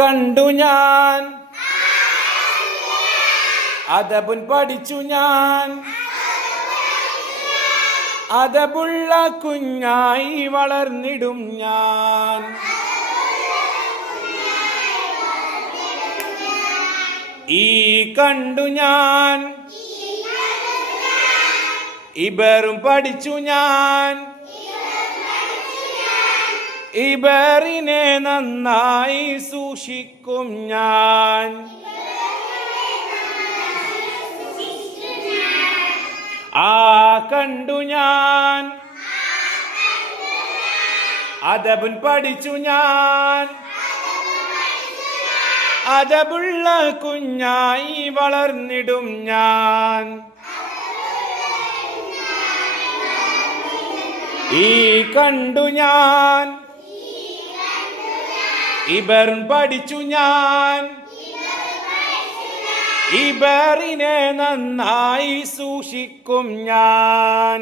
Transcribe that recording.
കണ്ടു ഞാൻ, അദബുൻ പഠിച്ചു ഞാൻ, അദബുള്ള കുഞ്ഞായി വളർന്നിടും ഞാൻ. ഈ കണ്ടു ഞാൻ, ഇബറും പഠിച്ചു ഞാൻ, ഇബറിനെ നന്നായി സൂക്ഷിക്കും ഞാൻ. കണ്ടു ഞാൻ, അദബുൻ പഠിച്ചു ഞാൻ, അദബുള്ള കുഞ്ഞായി വളർന്നിടും ഞാൻ. ഈ കണ്ടു ഞാൻ, ഇബർ പഠിച്ചു ഞാൻ, ഇബറിനെ നന്നായി സൂക്ഷിക്കും ഞാൻ.